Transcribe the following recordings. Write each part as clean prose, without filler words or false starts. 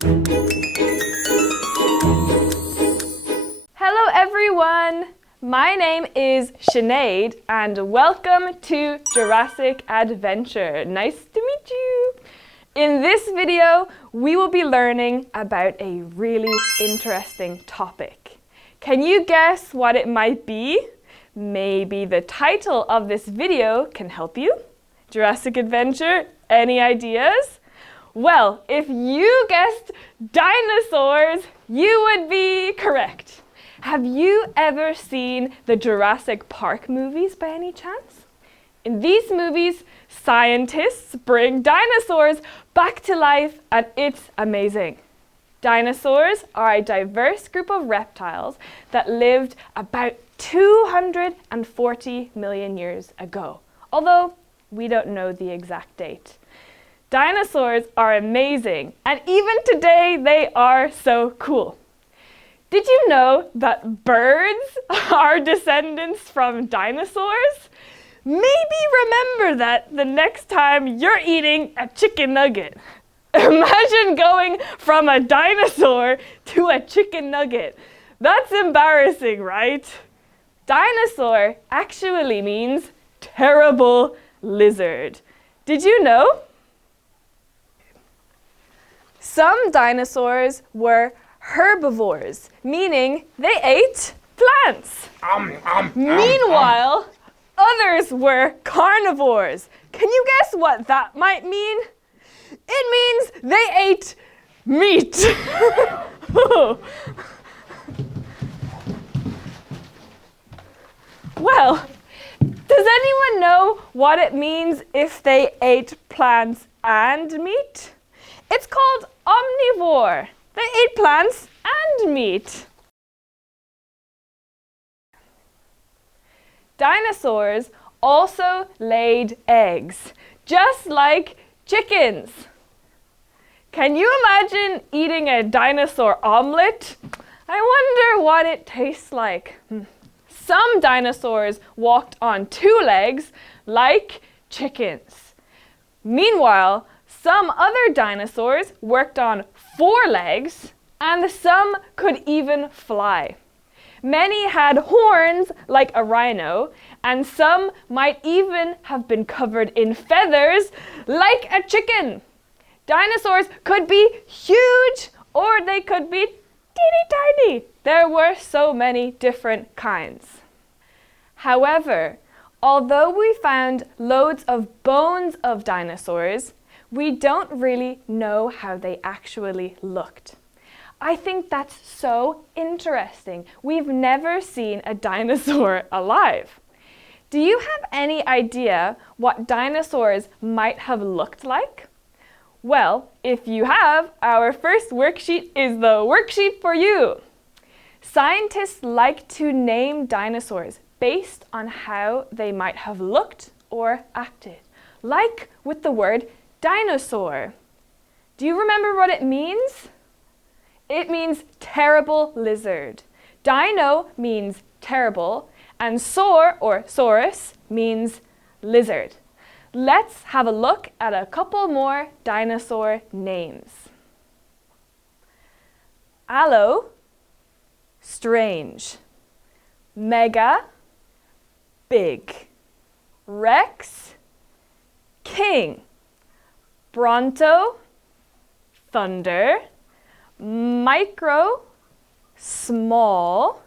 Hello everyone! My name is Sinead and welcome to Jurassic Adventure. Nice to meet you! In this video, we will be learning about a really interesting topic. Can you guess what it might be? Maybe the title of this video can help you? Jurassic Adventure? Any ideas? Well, if you guessed dinosaurs, you would be correct. Have you ever seen the Jurassic Park movies by any chance? In these movies, scientists bring dinosaurs back to life and it's amazing. Dinosaurs are a diverse group of reptiles that lived about 240 million years ago, although we don't know the exact date. Dinosaurs are amazing, and even today they are so cool. Did you know that birds are descendants from dinosaurs? Maybe remember that the next time you're eating a chicken nugget. Imagine going from a dinosaur to a chicken nugget. That's embarrassing, right? Dinosaur actually means terrible lizard. Did you know? Some dinosaurs were herbivores, meaning they ate plants. Meanwhile, others were carnivores. Can you guess what that might mean? It means they ate meat. Well, does anyone know what it means if they ate plants and meat? It's called omnivore. They ate plants and meat. Dinosaurs also laid eggs, just like chickens. Can you imagine eating a dinosaur omelet? I wonder what it tastes like. Some dinosaurs walked on two legs, like chickens. Meanwhile, some other dinosaurs worked on four legs, and some could even fly. Many had horns like a rhino, and some might even have been covered in feathers like a chicken. Dinosaurs could be huge or they could be teeny tiny. There were so many different kinds. However, although we found loads of bones of dinosaurs, we don't really know how they actually looked. I think that's so interesting. We've never seen a dinosaur alive. Do you have any idea what dinosaurs might have looked like? Well, if you have, our first worksheet is the worksheet for you. Scientists like to name dinosaurs based on how they might have looked or acted, like with the word dinosaur. Do you remember what it means? It means terrible lizard. Dino means terrible, and saur or saurus means lizard. Let's have a look at a couple more dinosaur names. Allo, strange. Mega, big. Rex, king. Bronto, thunder. Micro, small.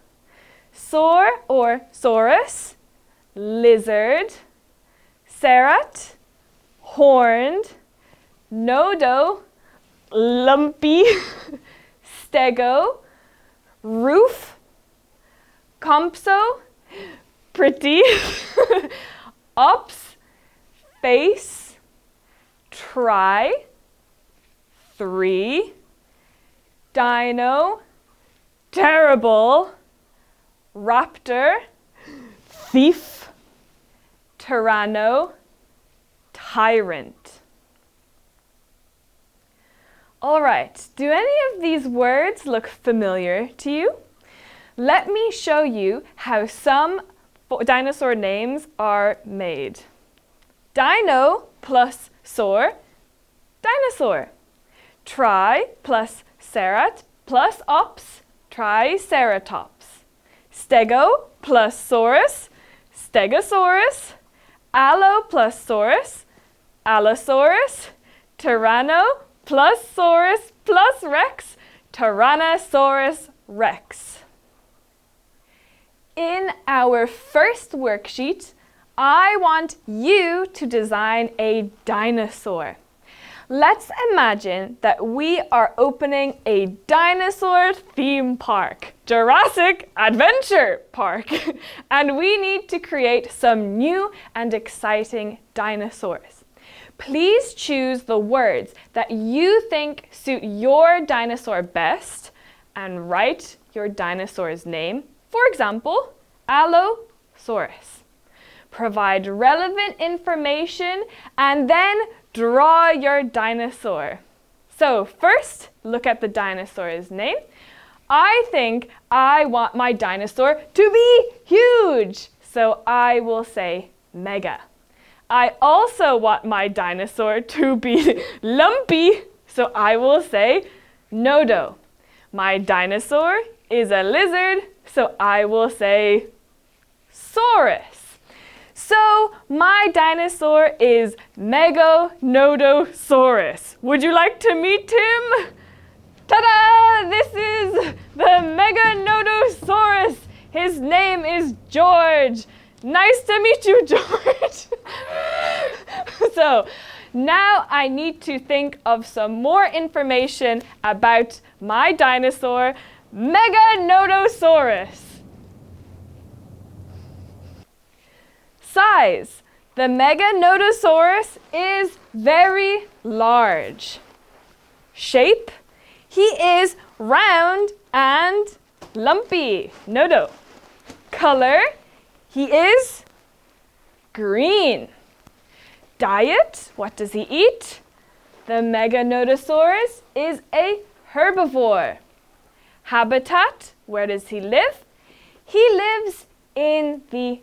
Saur or saurus, lizard. Cerat, horned. Nodo, lumpy. Stego, roof. Compso, pretty. Ops, face. Try, three. Dino, terrible. Raptor, thief. Tyranno, tyrant. All right, do any of these words look familiar to you? Let me show you how some dinosaur names are made. Dino plus saur, dinosaur. Tri plus cerat plus ops, triceratops. Stego plus saurus, stegosaurus. Allo plus saurus, allosaurus. Tyranno plus saurus plus rex, Tyrannosaurus rex. In our first worksheet, I want you to design a dinosaur. Let's imagine that we are opening a dinosaur theme park, Jurassic Adventure Park, and we need to create some new and exciting dinosaurs. Please choose the words that you think suit your dinosaur best and write your dinosaur's name. For example, Allosaurus. Provide relevant information and then draw your dinosaur. So first, look at the dinosaur's name. I think I want my dinosaur to be huge, so I will say mega. I also want my dinosaur to be lumpy, so I will say nodo. My dinosaur is a lizard, so I will say saurus. So my dinosaur is Meganodosaurus. Would you like to meet him? Ta-da! This is the Meganodosaurus. His name is George. Nice to meet you, George. So now I need to think of some more information about my dinosaur, Meganodosaurus. Size. The Meganodosaurus is very large. Shape. He is round and lumpy. Nodo. Color. He is green. Diet. What does he eat? The Meganodosaurus is a herbivore. Habitat. Where does he live? He lives in the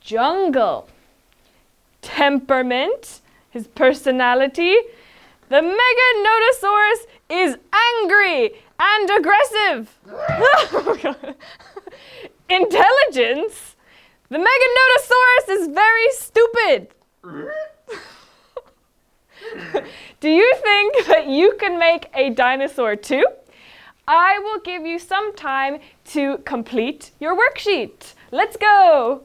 jungle. Temperament, his personality. The Meganodosaurus is angry and aggressive. Intelligence. The Meganodosaurus is very stupid. Do you think that you can make a dinosaur too? I will give you some time to complete your worksheet. Let's go.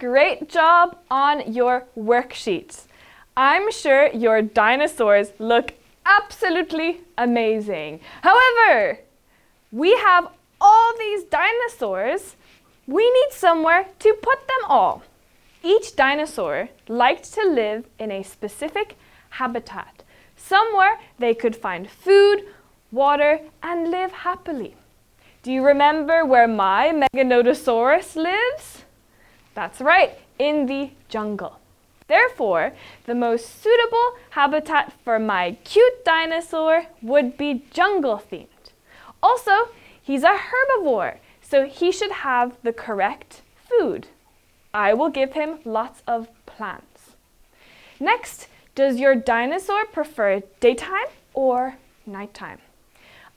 Great job on your worksheets. I'm sure your dinosaurs look absolutely amazing. However, we have all these dinosaurs. We need somewhere to put them all. Each dinosaur liked to live in a specific habitat, somewhere they could find food, water, and live happily. Do you remember where my Meganotosaurus lives? That's right, in the jungle. Therefore, the most suitable habitat for my cute dinosaur would be jungle-themed. Also, he's a herbivore, so he should have the correct food. I will give him lots of plants. Next, does your dinosaur prefer daytime or nighttime?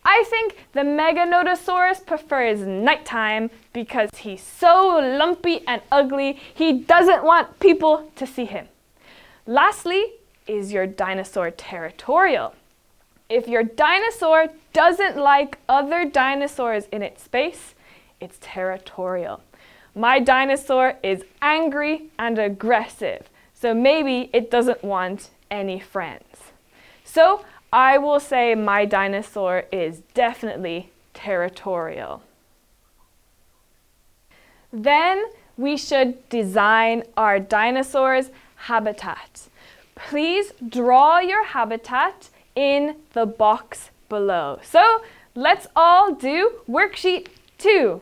I think the Meganotosaurus prefers nighttime because he's so lumpy and ugly, he doesn't want people to see him. Lastly, is your dinosaur territorial? If your dinosaur doesn't like other dinosaurs in its space, it's territorial. My dinosaur is angry and aggressive, so maybe it doesn't want any friends. So I will say my dinosaur is definitely territorial. Then we should design our dinosaur's habitat. Please draw your habitat in the box below. So let's all do worksheet 2.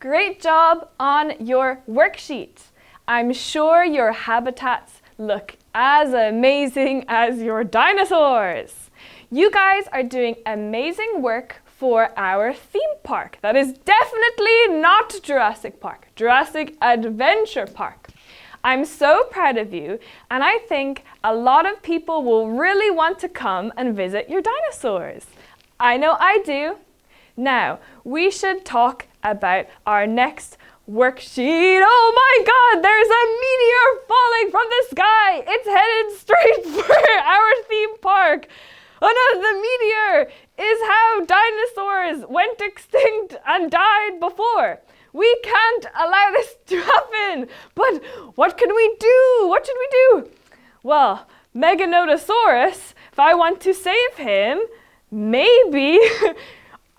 Great job on your worksheet. I'm sure your habitats look as amazing as your dinosaurs. You guys are doing amazing work for our theme park. That is definitely not Jurassic Park, Jurassic Adventure Park. I'm so proud of you, and I think a lot of people will really want to come and visit your dinosaurs. I know I do. Now, we should talk about our next worksheet. Oh my God, there's a meteor falling from the sky. It's headed straight for our theme park. Oh no, the meteor is how dinosaurs went extinct and died before. We can't allow this to happen. But what can we do? What should we do? Well, Meganotosaurus, if I want to save him, maybe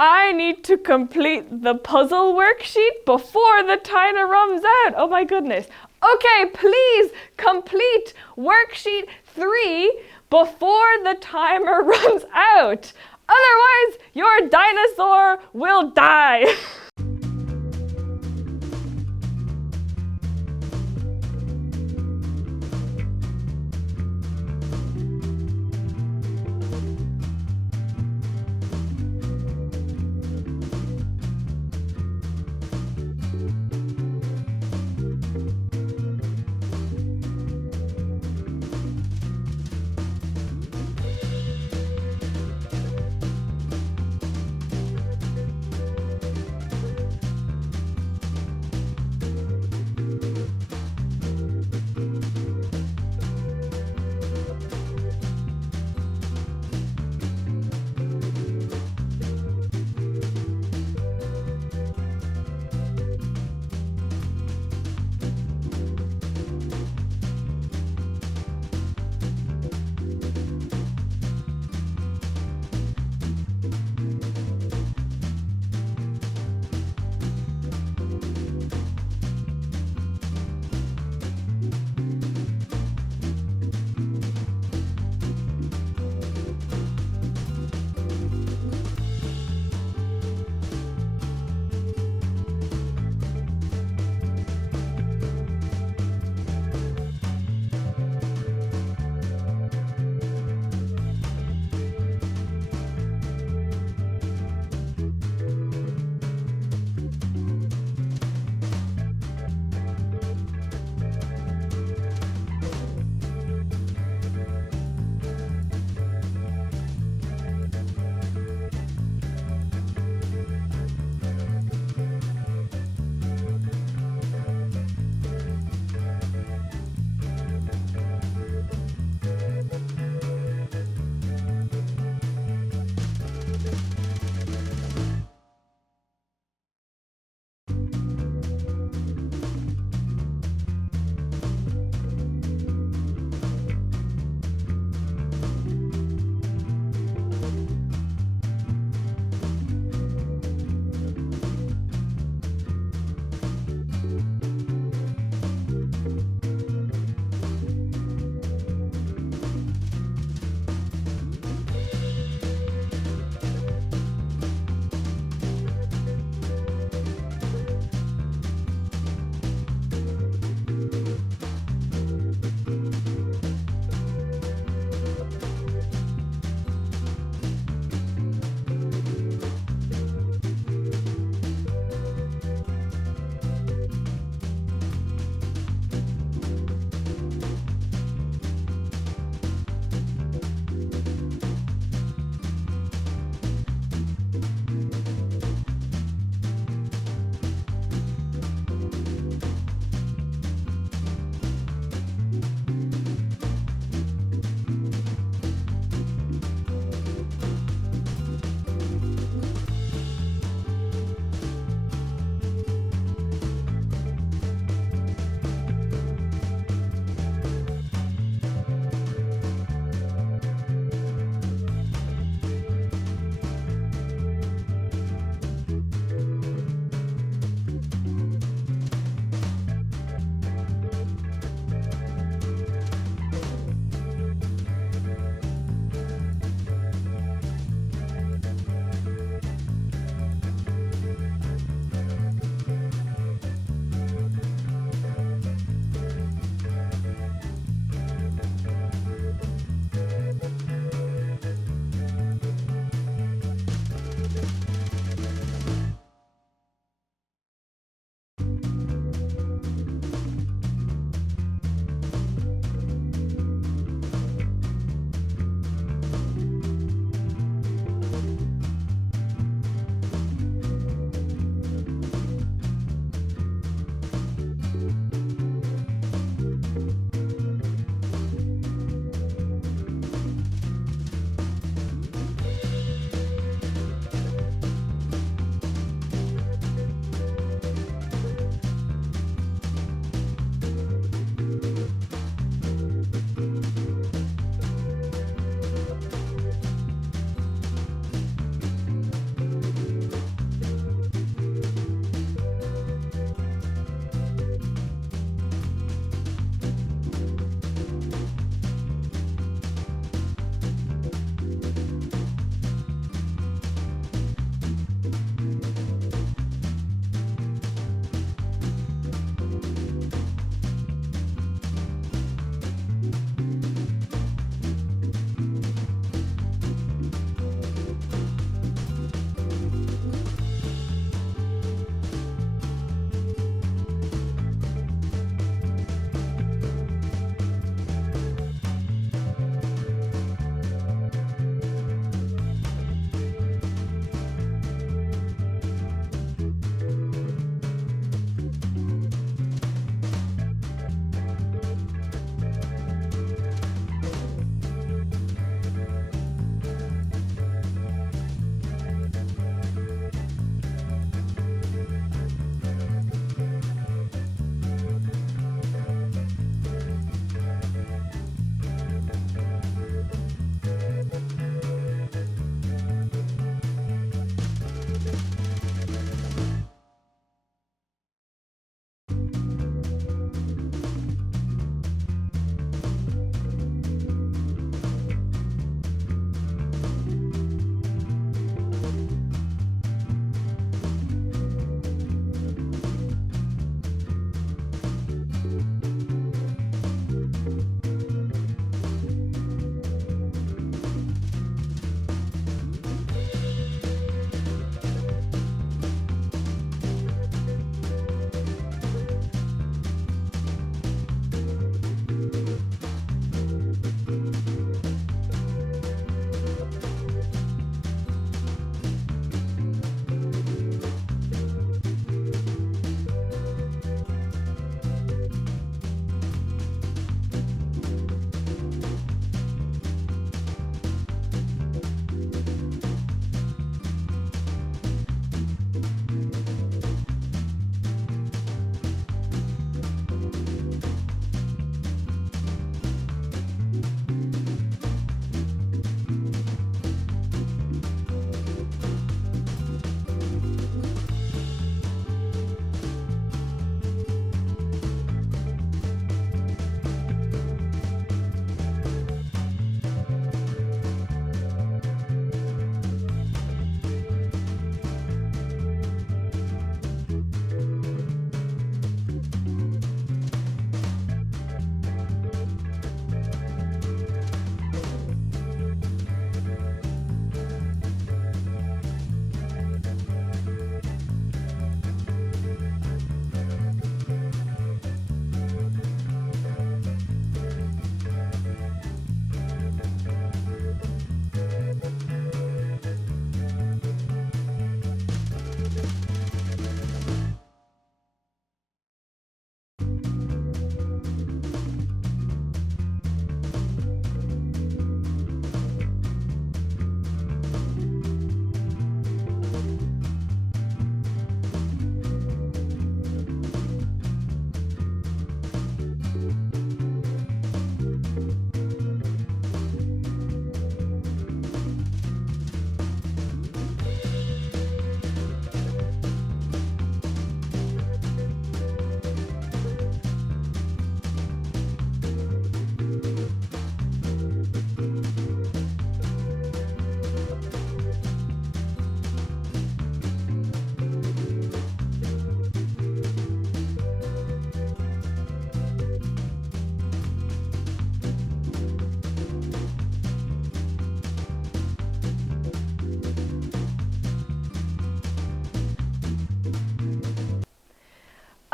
I need to complete the puzzle worksheet before the timer runs out. Oh my goodness. Okay, please complete worksheet 3 before the timer runs out. Otherwise, your dinosaur will die.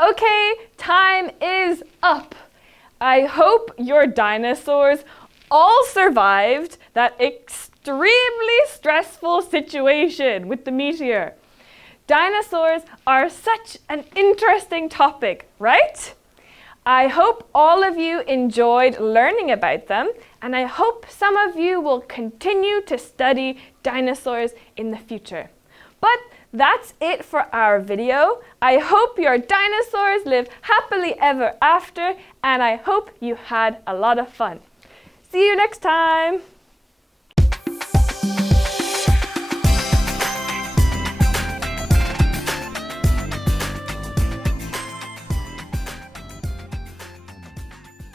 Okay, time is up. I hope your dinosaurs all survived that extremely stressful situation with the meteor. Dinosaurs are such an interesting topic, right? I hope all of you enjoyed learning about them, and I hope some of you will continue to study dinosaurs in the future. But that's it for our video. I hope your dinosaurs live happily ever after, and I hope you had a lot of fun. See you next time!